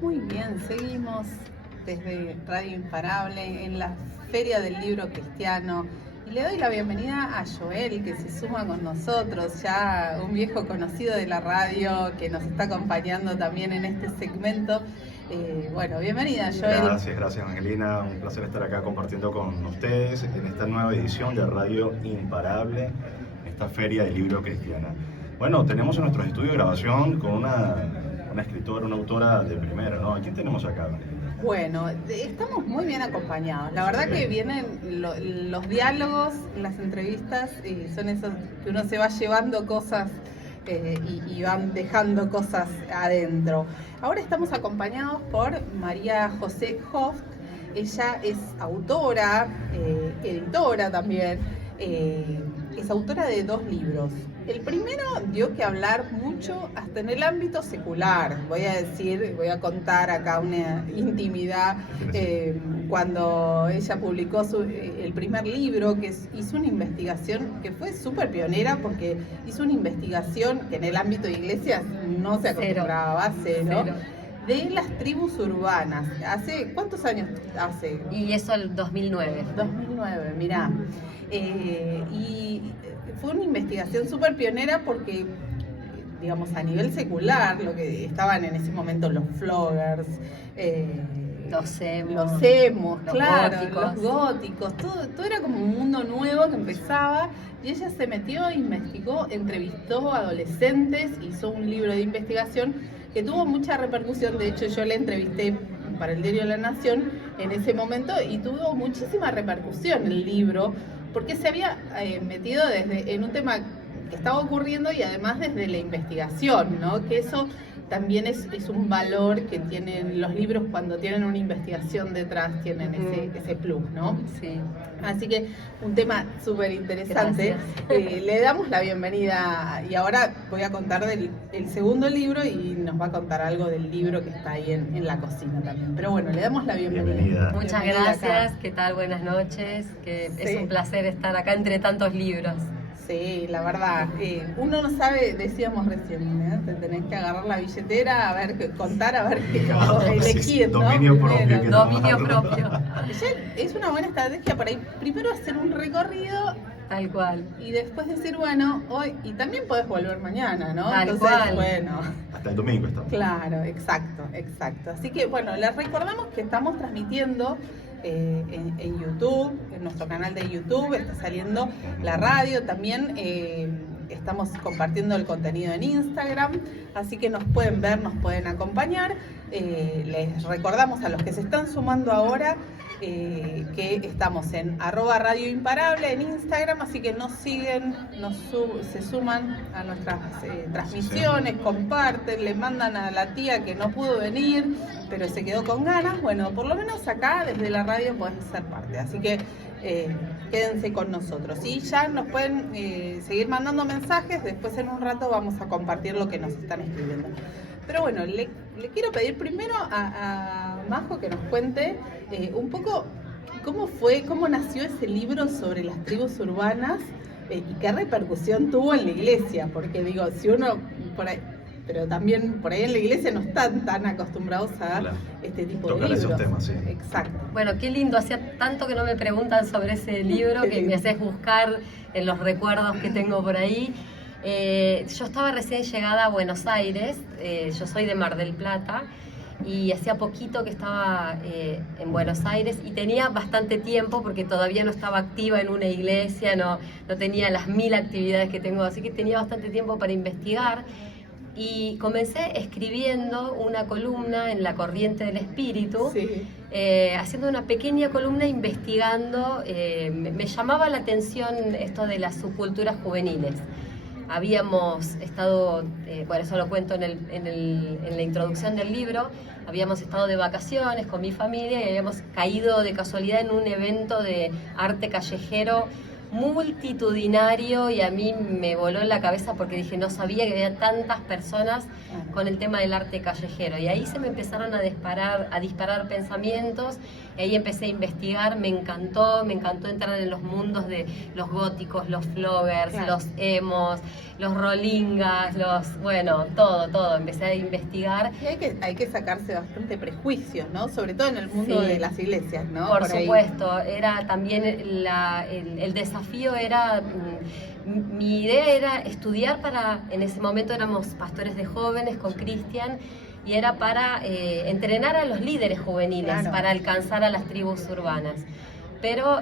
Muy bien, seguimos desde Radio Imparable en la Feria del Libro Cristiano y le doy la bienvenida a Joel, que se suma con nosotros, ya un viejo conocido de la radio que nos está acompañando también en este segmento. Bueno, bienvenida, Joel. Gracias Angelina, un placer estar acá compartiendo con ustedes en esta nueva edición de Radio Imparable, esta Feria del Libro Cristiana. Bueno, tenemos en nuestro estudio de grabación con una escritora, una autora de primera, ¿no? ¿A quién tenemos acá? Bueno, estamos muy bien acompañados. La verdad que vienen los diálogos, las entrevistas, y son esos que uno se va llevando cosas y van dejando cosas adentro. Ahora estamos acompañados por María José Hoft. Ella es autora, editora también, es autora de 2 libros. El primero dio que hablar mucho hasta en el ámbito secular. Voy a contar acá una intimidad. Cuando ella publicó el primer libro, que hizo una investigación que fue súper pionera, porque hizo una investigación que en el ámbito de iglesias no se acostumbraba, cero. De las tribus urbanas. ¿Hace cuántos años hace? Y eso el 2009. 2009, mirá. Y fue una investigación súper pionera porque, digamos, a nivel secular, lo que estaban en ese momento los floggers, los emos, claro, góticos. los góticos, todo era como un mundo nuevo que empezaba, y ella se metió, investigó, entrevistó a adolescentes, hizo un libro de investigación que tuvo mucha repercusión. De hecho, yo la entrevisté para el diario La Nación en ese momento y tuvo muchísima repercusión el libro, porque se había metido en un tema que estaba ocurriendo y además desde la investigación, ¿no? Que eso también es un valor que tienen los libros cuando tienen una investigación detrás, tienen ese plus, ¿no? Sí. Así que un tema súper interesante. Le damos la bienvenida y ahora voy a contar del segundo libro y nos va a contar algo del libro que está ahí en la cocina también. Pero bueno, le damos la bienvenida. Muchas gracias, ¿qué tal? Buenas noches, es un placer estar acá entre tantos libros. Sí, la verdad, uno no sabe, decíamos recién, ¿eh? Te tenés que agarrar la billetera, a ver, contar, a ver qué elegir, ¿no? Dominio propio. Dominio propio. Es una buena estrategia para ir primero hacer un recorrido. Tal cual. Y después decir, bueno, hoy, y también podés volver mañana, ¿no? Tal Entonces, cual. bueno. Hasta el domingo estamos. Claro, exacto. Así que, bueno, les recordamos que estamos transmitiendo en YouTube, en nuestro canal de YouTube, está saliendo la radio, también estamos compartiendo el contenido en Instagram, así que nos pueden ver, nos pueden acompañar. Les recordamos a los que se están sumando ahora que estamos en @Radio Imparable en Instagram, así que nos siguen, se suman a nuestras transmisiones, comparten, le mandan a la tía que no pudo venir, pero se quedó con ganas. Bueno, por lo menos acá desde la radio podés ser parte, así que quédense con nosotros. Y ya nos pueden seguir mandando mensajes, después en un rato vamos a compartir lo que nos están escribiendo. Pero bueno, le quiero pedir primero a Majo que nos cuente un poco cómo nació ese libro sobre las tribus urbanas y qué repercusión tuvo en la iglesia, porque digo, si uno por ahí, pero también por ahí en la iglesia no están tan acostumbrados a este tipo de libros. Esos temas, sí. Exacto. Bueno, qué lindo, hacía tanto que no me preguntan sobre ese libro que me haces buscar en los recuerdos que tengo por ahí. Yo estaba recién llegada a Buenos Aires, yo soy de Mar del Plata y hacía poquito que estaba en Buenos Aires y tenía bastante tiempo porque todavía no estaba activa en una iglesia, no tenía las 1000 actividades que tengo, así que tenía bastante tiempo para investigar y comencé escribiendo una columna en La Corriente del Espíritu, Sí. haciendo una pequeña columna investigando, me llamaba la atención esto de las subculturas juveniles. Habíamos estado, bueno, eso lo cuento en la introducción del libro, habíamos estado de vacaciones con mi familia y habíamos caído de casualidad en un evento de arte callejero multitudinario y a mí me voló en la cabeza porque dije, no sabía que había tantas personas con el tema del arte callejero. Y ahí se me empezaron a disparar pensamientos, y ahí empecé a investigar, me encantó entrar en los mundos de los góticos, los floggers, Claro. los emos, los rolingas, bueno, todo, empecé a investigar. Y hay que sacarse bastante prejuicios, ¿no? Sobre todo en el mundo Sí. de las iglesias, ¿no? Por ahí. supuesto, era también el desafío era, mi idea era estudiar en ese momento éramos pastores de jóvenes con Cristian, y era para entrenar a los líderes juveniles, Claro. para alcanzar a las tribus urbanas. Pero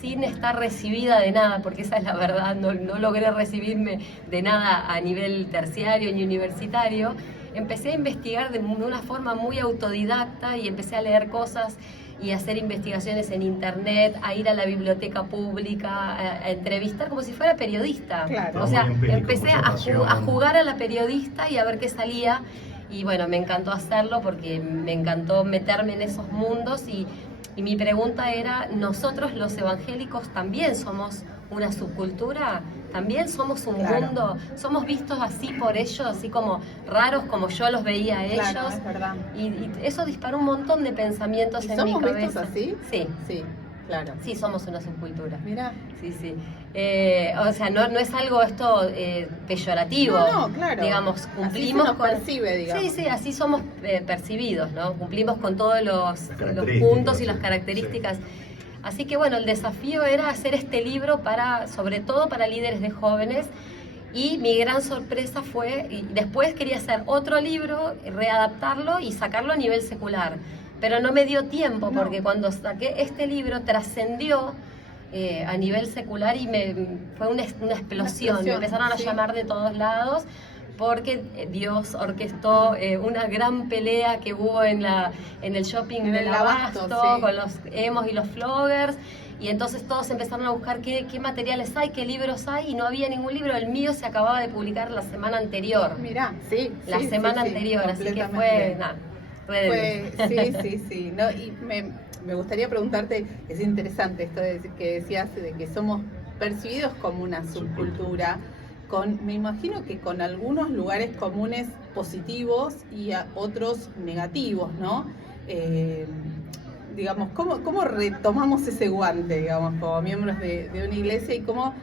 sin estar recibida de nada, porque esa es la verdad, no logré recibirme de nada a nivel terciario ni universitario. Empecé a investigar de una forma muy autodidacta y empecé a leer cosas y a hacer investigaciones en internet, a ir a la biblioteca pública, a entrevistar como si fuera periodista. Claro. O sea, Muy empírico, empecé mucha a pasión. jugar a la periodista y a ver qué salía. Y bueno, me encantó hacerlo porque me encantó meterme en esos mundos y mi pregunta era, ¿nosotros los evangélicos también somos una subcultura? ¿También somos un Claro. mundo? ¿Somos vistos así por ellos, así como raros como yo los veía a ellos? Claro, es verdad. Y eso disparó un montón de pensamientos ¿Y en mi somos cabeza. vistos así? Sí, Sí, claro. sí somos una subcultura. Mira. Sí, sí. O sea, no es algo esto peyorativo. No, claro. Digamos, Así cumplimos se nos con... percibe, digamos. Sí, sí, así somos percibidos, ¿no? Cumplimos con todos los características, puntos y las sí. características. Así que bueno, el desafío era hacer este libro sobre todo para líderes de jóvenes. Y mi gran sorpresa fue, y después quería hacer otro libro, readaptarlo y sacarlo a nivel secular. Pero no me dio tiempo, No. porque cuando saqué este libro trascendió a nivel secular y fue una explosión. Me empezaron a sí. llamar de todos lados porque Dios orquestó una gran pelea que hubo en el shopping En del el Abasto, Abasto, sí. con los emos y los floggers. Y entonces todos empezaron a buscar qué materiales hay, qué libros hay, y no había ningún libro. El mío se acababa de publicar la semana anterior. Mirá, sí. La sí, semana sí, sí, anterior, así que completamente. fue, nada, re de Dios. Sí. No, y me gustaría preguntarte, es interesante esto de decir, que decías de que somos percibidos como una subcultura, me imagino que con algunos lugares comunes positivos y otros negativos, ¿no? Digamos, ¿cómo retomamos ese guante, digamos, como miembros de una iglesia, y cómo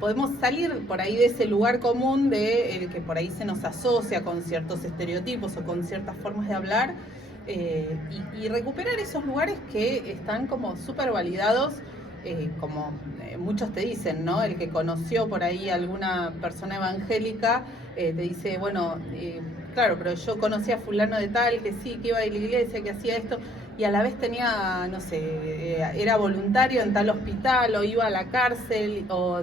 podemos salir por ahí de ese lugar común de el que por ahí se nos asocia con ciertos estereotipos o con ciertas formas de hablar, y recuperar esos lugares que están como súper validados, como muchos te dicen, ¿no? El que conoció por ahí alguna persona evangélica te dice, bueno, claro, pero yo conocí a fulano de tal, que sí, que iba a la iglesia, que hacía esto, y a la vez tenía, no sé, era voluntario en tal hospital, o iba a la cárcel, o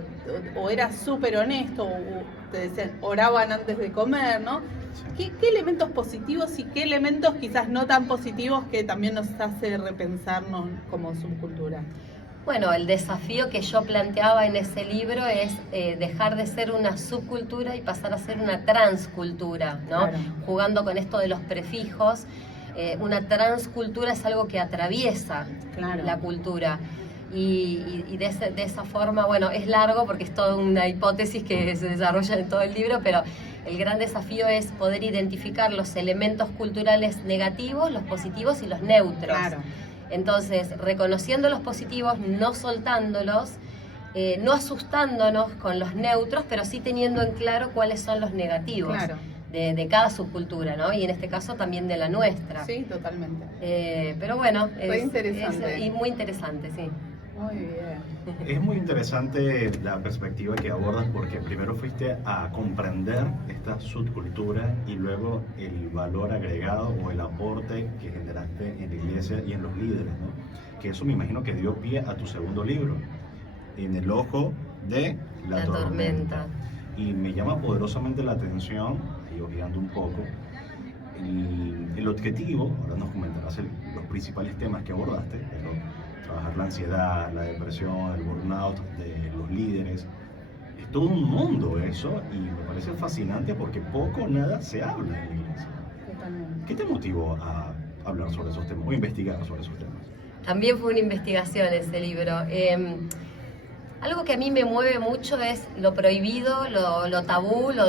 era súper honesto, o te decían, oraban antes de comer, ¿no? ¿Qué elementos positivos y qué elementos quizás no tan positivos que también nos hace repensarnos como subcultura? Bueno, el desafío que yo planteaba en ese libro es dejar de ser una subcultura y pasar a ser una transcultura, ¿no? Claro. Jugando con esto de los prefijos. Una transcultura es algo que atraviesa Claro. la cultura. Y de esa forma, bueno, es largo porque es toda una hipótesis que se desarrolla en todo el libro, pero el gran desafío es poder identificar los elementos culturales negativos, los positivos y los neutros. Claro. Entonces, reconociendo los positivos, no soltándolos, no asustándonos con los neutros, pero sí teniendo en claro cuáles son los negativos Claro. de cada subcultura, ¿no? Y en este caso también de la nuestra. Sí, totalmente. Pero bueno, Fue interesante. y muy interesante, sí. Muy bien. Es muy interesante la perspectiva que abordas, porque primero fuiste a comprender esta subcultura y luego el valor agregado o el aporte que generaste en la iglesia y en los líderes, ¿no? Que eso me imagino que dio pie a tu segundo libro, En el ojo de la tormenta. Y me llama poderosamente la atención, ahí obviando un poco, el objetivo, ahora nos comentarás los principales temas que abordaste, pero trabajar la ansiedad, la depresión, el burnout de los líderes. Es todo un mundo eso, y me parece fascinante porque poco o nada se habla en la iglesia. Totalmente. ¿Qué te motivó a hablar sobre esos temas o investigar sobre esos temas? También fue una investigación ese libro. Algo que a mí me mueve mucho es lo prohibido, lo tabú, lo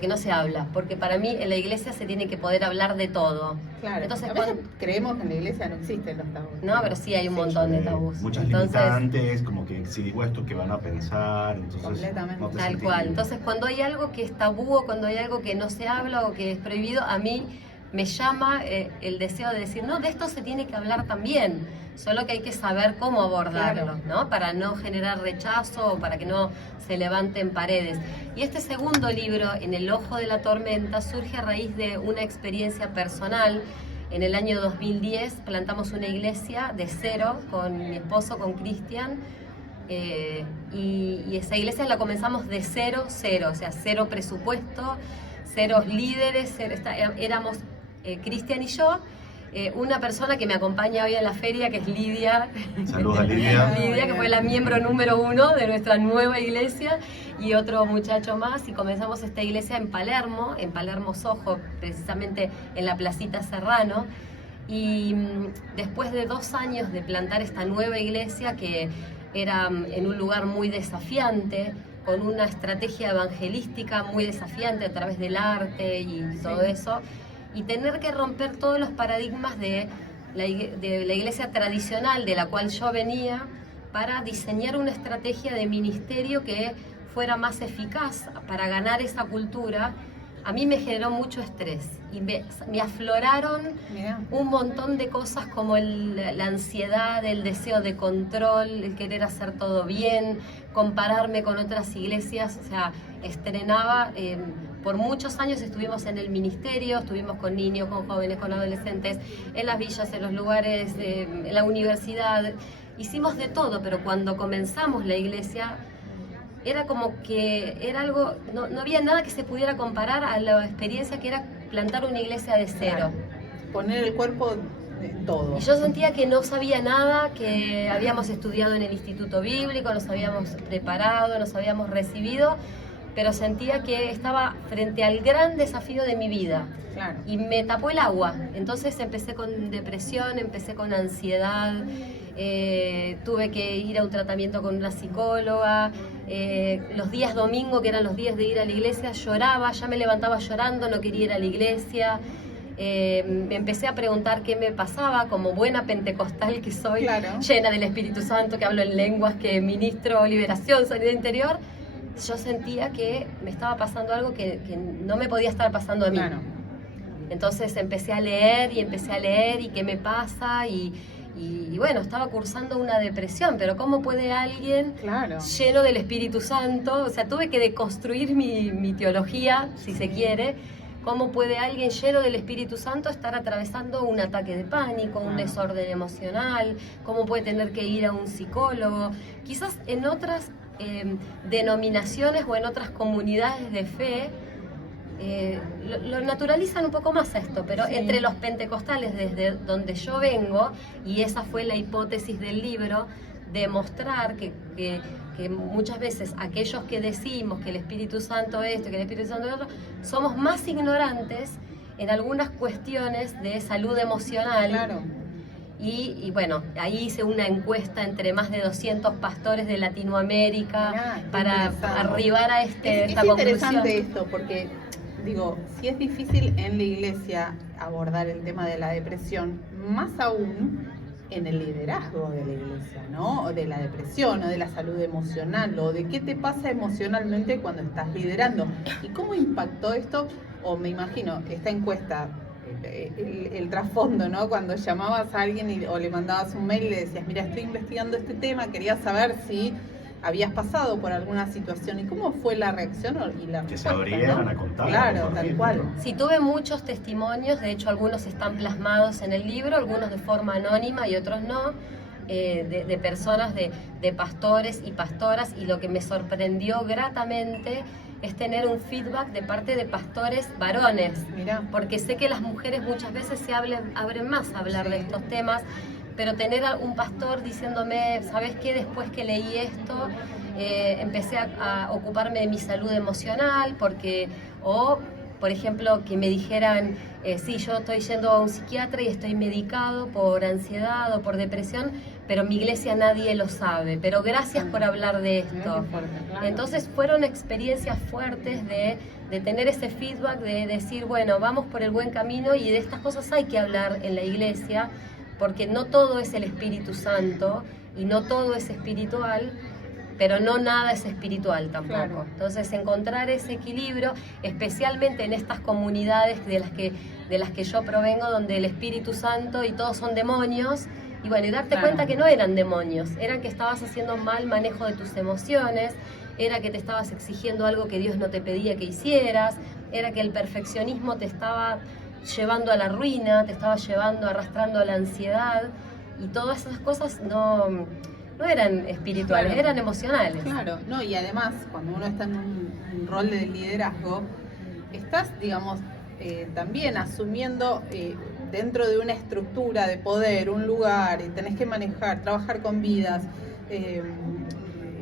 que no se habla, porque para mí en la iglesia se tiene que poder hablar de todo. Claro, Entonces, a veces creemos que en la iglesia no existen los tabús. no, pero sí hay un montón de tabús. Muchas limitantes, como que si digo esto, ¿qué van a pensar? Entonces, Completamente. no te Tal sentís cual. bien. Entonces, cuando hay algo que es tabú o cuando hay algo que no se habla o que es prohibido, a mí me llama el deseo de decir, no, de esto se tiene que hablar también, solo que hay que saber cómo abordarlo, Claro. ¿no? Para no generar rechazo o para que no se levanten paredes. Y este segundo libro, En el ojo de la tormenta, surge a raíz de una experiencia personal. En el año 2010 plantamos una iglesia de cero con mi esposo, con Cristian, y esa iglesia la comenzamos de cero, o sea, cero presupuesto, cero líderes, éramos Cristian y yo, una persona que me acompaña hoy en la feria, que es Lidia. Saludos a Lidia. Lidia, que fue la miembro número 1 de nuestra nueva iglesia, y otro muchacho más, y comenzamos esta iglesia en Palermo Soho, precisamente en la Placita Serrano. Y después de 2 años de plantar esta nueva iglesia, que era en un lugar muy desafiante, con una estrategia evangelística muy desafiante a través del arte y todo eso, y tener que romper todos los paradigmas de la iglesia tradicional de la cual yo venía, para diseñar una estrategia de ministerio que fuera más eficaz para ganar esa cultura, a mí me generó mucho estrés y me afloraron un montón de cosas como la ansiedad, el deseo de control, el querer hacer todo bien, compararme con otras iglesias. O sea, estrenaba, por muchos años estuvimos en el ministerio, estuvimos con niños, con jóvenes, con adolescentes, en las villas, en los lugares, en la universidad, hicimos de todo, pero cuando comenzamos la iglesia, era como que era algo, no había nada que se pudiera comparar a la experiencia que era plantar una iglesia de cero. Claro. Poner el cuerpo en todo. Y yo sentía que no sabía nada, que habíamos estudiado en el Instituto Bíblico, nos habíamos preparado, nos habíamos recibido, pero sentía que estaba frente al gran desafío de mi vida. Claro. Y me tapó el agua. Entonces empecé con depresión, empecé con ansiedad, tuve que ir a un tratamiento con una psicóloga. Los días domingo, que eran los días de ir a la iglesia, lloraba, ya me levantaba llorando, no quería ir a la iglesia. Me empecé a preguntar qué me pasaba, como buena pentecostal que soy, Claro. llena del Espíritu Santo, que hablo en lenguas, que ministro liberación, sanidad interior. Yo sentía que me estaba pasando algo que no me podía estar pasando a mí. Claro. Entonces empecé a leer y qué me pasa, y bueno, estaba cursando una depresión, pero ¿cómo puede alguien Claro. lleno del Espíritu Santo? O sea, tuve que deconstruir mi teología, si se quiere. ¿Cómo puede alguien lleno del Espíritu Santo estar atravesando un ataque de pánico, un desorden emocional? ¿Cómo puede tener que ir a un psicólogo? Quizás en otras denominaciones o en otras comunidades de fe lo naturalizan un poco más esto, pero Sí. entre los pentecostales, desde donde yo vengo, y esa fue la hipótesis del libro, demostrar que muchas veces aquellos que decimos que el Espíritu Santo esto, que el Espíritu Santo lo otro, somos más ignorantes en algunas cuestiones de salud emocional. Claro. Y bueno, ahí hice una encuesta entre más de 200 pastores de Latinoamérica. Mirá, qué para interesante. arribar a Es esta conclusión. interesante esto, porque digo, si es difícil en la iglesia abordar el tema de la depresión, más aún en el liderazgo de la iglesia, ¿no? O de la depresión, o de la salud emocional, o de qué te pasa emocionalmente cuando estás liderando. ¿Y cómo impactó esto? O me imagino, esta encuesta, el trasfondo, ¿no? Cuando llamabas a alguien o le mandabas un mail y le decías, mira, estoy investigando este tema, quería saber si habías pasado por alguna situación, y cómo fue la reacción y la Que se respuesta, abrieran ¿no? a contar. Claro, tal cual. Sí, tuve muchos testimonios, de hecho algunos están plasmados en el libro, algunos de forma anónima y otros no, de personas, de pastores y pastoras, y lo que me sorprendió gratamente es tener un feedback de parte de pastores varones, Mirá. porque sé que las mujeres muchas veces se abren más a hablar de estos temas, pero tener a un pastor diciéndome, ¿sabes qué? Después que leí esto, empecé a ocuparme de mi salud emocional, por ejemplo, que me dijeran, sí, yo estoy yendo a un psiquiatra y estoy medicado por ansiedad o por depresión, pero en mi iglesia nadie lo sabe, pero gracias por hablar de esto. Entonces fueron experiencias fuertes de tener ese feedback, de decir, bueno, vamos por el buen camino y de estas cosas hay que hablar en la iglesia, porque no todo es el Espíritu Santo y no todo es espiritual, pero no nada es espiritual tampoco. Claro. Entonces encontrar ese equilibrio, especialmente en estas comunidades de las que yo provengo, donde el Espíritu Santo y todos son demonios, y bueno, y darte cuenta que no eran demonios, eran que estabas haciendo mal manejo de tus emociones, era que te estabas exigiendo algo que Dios no te pedía que hicieras, era que el perfeccionismo te estaba llevando a la ruina, te estaba llevando, arrastrando a la ansiedad, y todas esas cosas no eran espirituales, eran emocionales. Claro, no, y además, cuando uno está en un rol de liderazgo, estás, digamos, también asumiendo dentro de una estructura de poder, un lugar, y tenés que manejar, trabajar con vidas,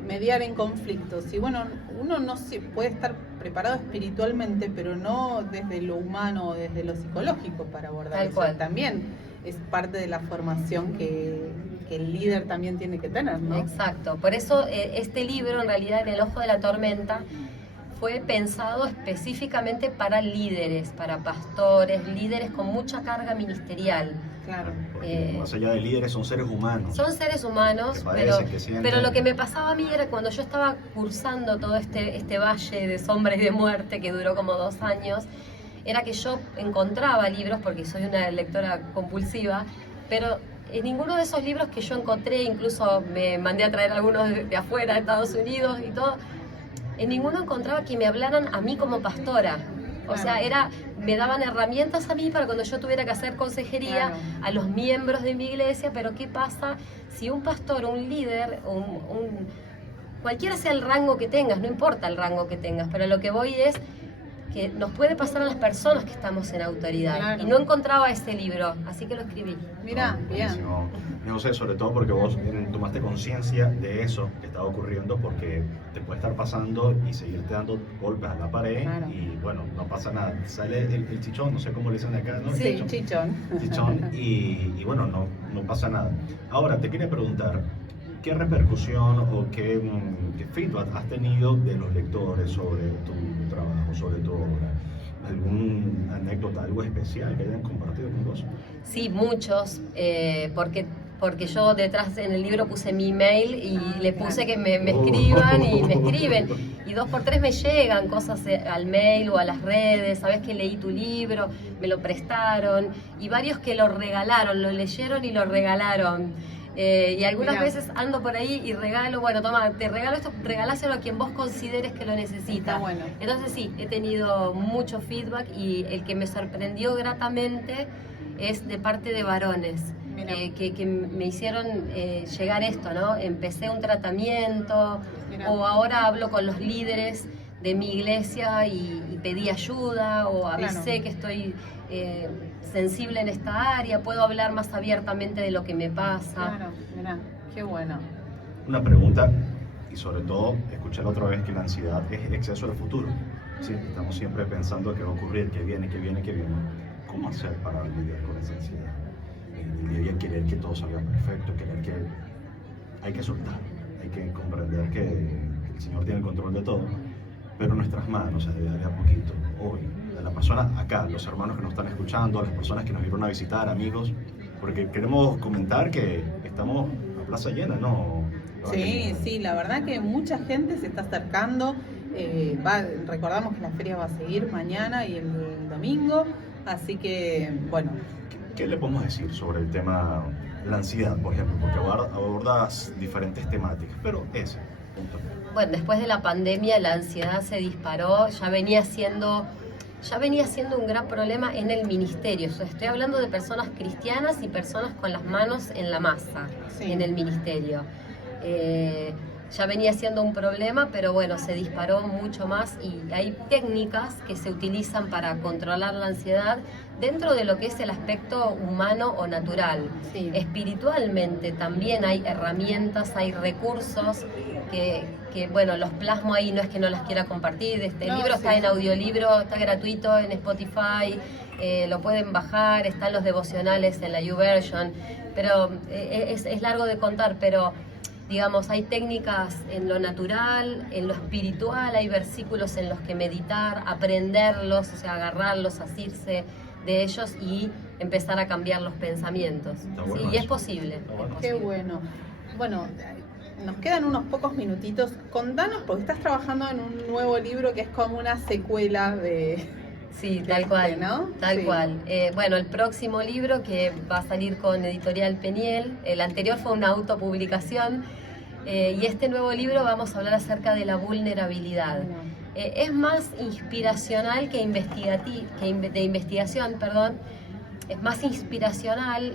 mediar en conflictos. Y bueno, uno no se puede estar preparado espiritualmente, pero no desde lo humano o desde lo psicológico para abordar Tal eso. cual. También es parte de la formación que el líder también tiene que tener, ¿no? Exacto. Por eso este libro, en realidad, En el ojo de la tormenta, fue pensado específicamente para líderes, para pastores, líderes con mucha carga ministerial. Claro. Porque más allá de líderes son seres humanos. Son seres humanos, que padecen, que sienten. pero lo que me pasaba a mí era cuando yo estaba cursando todo este valle de sombra y de muerte que duró como 2 años, era que yo encontraba libros, porque soy una lectora compulsiva, pero en ninguno de esos libros que yo encontré, incluso me mandé a traer algunos de afuera, de Estados Unidos y todo, en ninguno encontraba que me hablaran a mí como pastora. O sea, me daban herramientas a mí para cuando yo tuviera que hacer consejería a los miembros de mi iglesia, pero ¿qué pasa si un pastor, un líder, cualquiera sea el rango que tengas, no importa el rango que tengas, pero lo que voy es que nos puede pasar a las personas que estamos en autoridad. Claro. Y no encontraba este libro, así que lo escribí. Mira, bien. No sé, sobre todo porque vos tomaste conciencia de eso que estaba ocurriendo, porque te puede estar pasando y seguirte dando golpes a la pared. Claro. Y bueno, no pasa nada. Sale el chichón, no sé cómo le dicen acá, ¿no? Sí, chichón. Chichón, y bueno, no pasa nada. Ahora, te quería preguntar, ¿qué repercusión o qué feedback has tenido de los lectores sobre tu trabajo, sobre tu obra? ¿Alguna anécdota, algo especial que hayan compartido con vos? Sí, muchos, porque yo detrás en el libro puse mi email y le puse que me escriban y me escriben. Y 2 por 3 me llegan cosas al mail o a las redes, sabes que leí tu libro, me lo prestaron. Y varios que lo regalaron, lo leyeron y lo regalaron. Y algunas veces ando por ahí y regalo, bueno, toma, te regalo esto, regaláselo a quien vos consideres que lo necesita. Está bueno. Entonces sí, he tenido mucho feedback y el que me sorprendió gratamente es de parte de varones. Que me hicieron llegar esto, ¿no? Empecé un tratamiento, o ahora hablo con los líderes de mi iglesia y pedí ayuda, o avisé que estoy sensible en esta área, puedo hablar más abiertamente de lo que me pasa. Claro, mira, qué bueno. Una pregunta, y sobre todo, escuchar otra vez que la ansiedad es el exceso del futuro. Sí, estamos siempre pensando qué va a ocurrir, qué viene. ¿Cómo hacer para lidiar con esa ansiedad? El día a día, querer que todo salga perfecto, querer que hay que soltar, hay que comprender que el Señor tiene el control de todo, pero en nuestras manos, de a poquito, hoy, a la persona acá, los hermanos que nos están escuchando, a las personas que nos vinieron a visitar, amigos, porque queremos comentar que estamos a plaza llena, ¿no? Sí, la verdad que mucha gente se está acercando. Recordamos que la feria va a seguir mañana y el domingo, así que, bueno. ¿Qué le podemos decir sobre el tema de la ansiedad, por ejemplo? Porque abordas diferentes temáticas, pero ese punto. Bueno, después de la pandemia la ansiedad se disparó, ya venía siendo un gran problema en el ministerio. O sea, estoy hablando de personas cristianas y personas con las manos en la masa en el ministerio. ya venía siendo un problema, pero bueno, se disparó mucho más y hay técnicas que se utilizan para controlar la ansiedad dentro de lo que es el aspecto humano o natural. Sí. Espiritualmente también hay herramientas, hay recursos que bueno, los plasmo ahí, no es que no las quiera compartir. El libro sí. está en audiolibro, está gratuito en Spotify, lo pueden bajar, están los devocionales en la YouVersion, pero es largo de contar, pero digamos, hay técnicas en lo natural, en lo espiritual, hay versículos en los que meditar, aprenderlos, o sea, agarrarlos, asirse de ellos y empezar a cambiar los pensamientos. Bueno, Sí, y es posible. Bueno. Qué bueno. Bueno, nos quedan unos pocos minutitos. Contanos, porque estás trabajando en un nuevo libro que es como una secuela de... Sí, tal cual, ¿no? Tal Sí. cual. Bueno, el próximo libro que va a salir con Editorial Peniel, el anterior fue una autopublicación, y este nuevo libro vamos a hablar acerca de la vulnerabilidad. Es más inspiracional que de investigación, perdón. Es más inspiracional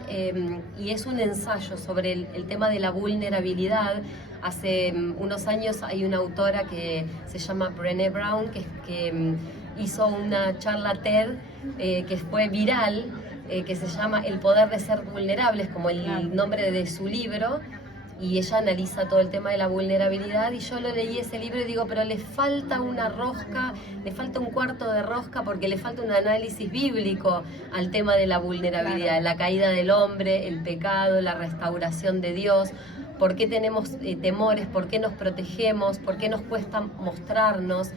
y es un ensayo sobre el tema de la vulnerabilidad. Hace unos años hay una autora que se llama Brené Brown que hizo una charla TED que fue viral, que se llama El poder de ser vulnerables, como el nombre de su libro, y ella analiza todo el tema de la vulnerabilidad, y yo lo leí ese libro y digo, pero le falta una rosca, le falta un cuarto de rosca, porque le falta un análisis bíblico al tema de la vulnerabilidad, la caída del hombre, el pecado, la restauración de Dios. ¿Por qué tenemos temores? ¿Por qué nos protegemos? ¿Por qué nos cuesta mostrarnos?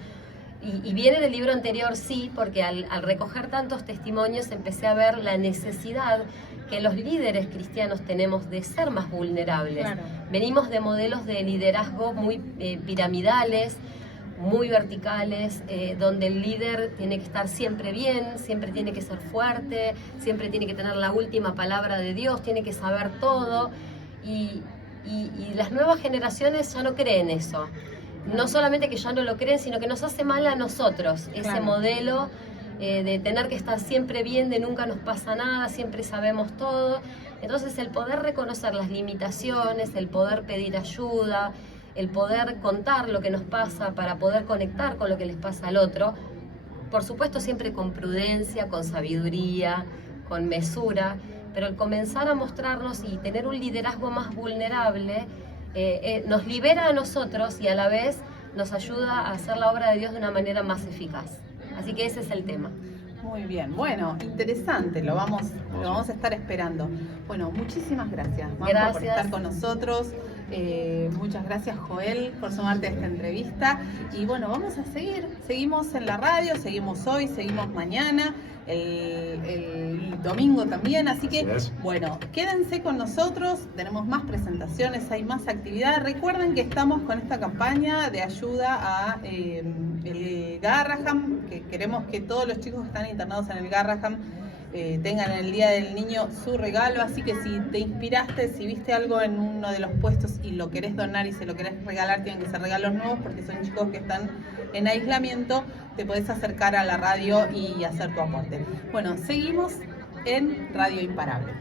Y viene del libro anterior, sí, porque al recoger tantos testimonios empecé a ver la necesidad que los líderes cristianos tenemos de ser más vulnerables. Claro. Venimos de modelos de liderazgo muy piramidales, muy verticales, donde el líder tiene que estar siempre bien, siempre tiene que ser fuerte, siempre tiene que tener la última palabra de Dios, tiene que saber todo. Y las nuevas generaciones ya no creen eso. No solamente que ya no lo creen, sino que nos hace mal a nosotros, ese Claro. modelo de tener que estar siempre bien, de nunca nos pasa nada, siempre sabemos todo. Entonces el poder reconocer las limitaciones, el poder pedir ayuda, el poder contar lo que nos pasa para poder conectar con lo que les pasa al otro, por supuesto siempre con prudencia, con sabiduría, con mesura, pero el comenzar a mostrarnos y tener un liderazgo más vulnerable nos libera a nosotros y a la vez nos ayuda a hacer la obra de Dios de una manera más eficaz. Así que ese es el tema. Muy bien, bueno, interesante, lo vamos a estar esperando. Bueno, muchísimas gracias, Juanpa, por Gracias. estar con nosotros. Muchas gracias, Joel, por sumarte a esta entrevista. Y bueno, vamos a seguimos en la radio, seguimos hoy, seguimos mañana, el domingo también, así que Así es. bueno, quédense con nosotros, tenemos más presentaciones, hay más actividades. Recuerden que estamos con esta campaña de ayuda a el Garraham, que queremos que todos los chicos que están internados en el Garraham tengan en el Día del Niño su regalo, así que si te inspiraste, si viste algo en uno de los puestos y lo querés donar y se lo querés regalar, tienen que ser regalos nuevos porque son chicos que están en aislamiento, te podés acercar a la radio y hacer tu aporte. Bueno, seguimos en Radio Imparable.